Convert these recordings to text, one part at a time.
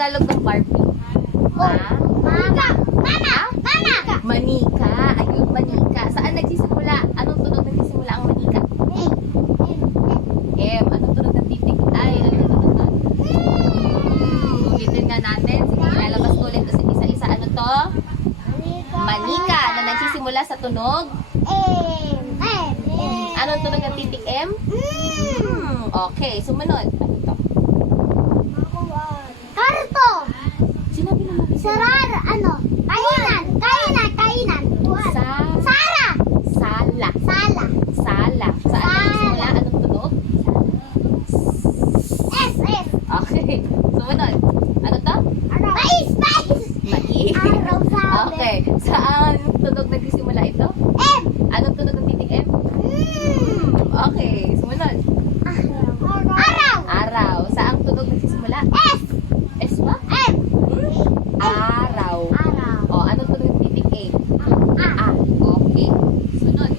Tagalog ng Barbie? Manika. Manika. Ayun, manika. Saan nagsisimula? Anong tunog nagsisimula ang manika? M. Anong tunog ng titik? Ay, anong tunog ng? Ulitin nga natin. Sige, ilalabas ko ulit. Kasi isa-isa. Ano to? Manika na nagsisimula sa tunog. Anong tunog ng titik M? Okay, sumunod. Ano to? Karto. Sinabi mo mabisa. Sarar, kainan. Sara. Sala. Sala. Sala. Saan nagsisimula? Anong tunog? S. Okay. Sumunod. Ano to? Mais. Mais. Araw sabi. Okay. Saan tunog nagsisimula ito? M. Anong tunog ng titik M? Okay. Sumunod. Araw. Araw. Saan tunog nagsisimula? S. S ba? M. Araw. Araw. O, anong tunog ng titik A? A. Okay. Sunod.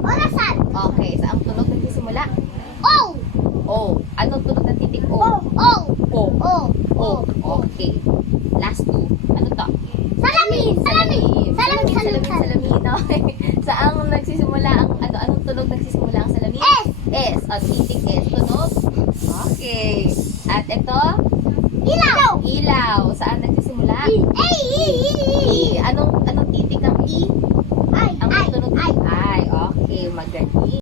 Orasan. Okay. Saan tunog nagsisimula? O. O. Anong tunog ng titik O? O. O. O. Okay. Last two. Ano to? Salamin. Salamin. Salamin. Okay. Saan nagsisimula ang anong tunog nagsisimula ang salamin? S. S. O, titik S. Tunog? Okay. At ito? Ilaw. Ilaw. Saan nagsisimula? A. E. Anong titik ang E? Ay. Ang tunog? Ay. Okay. Magaling.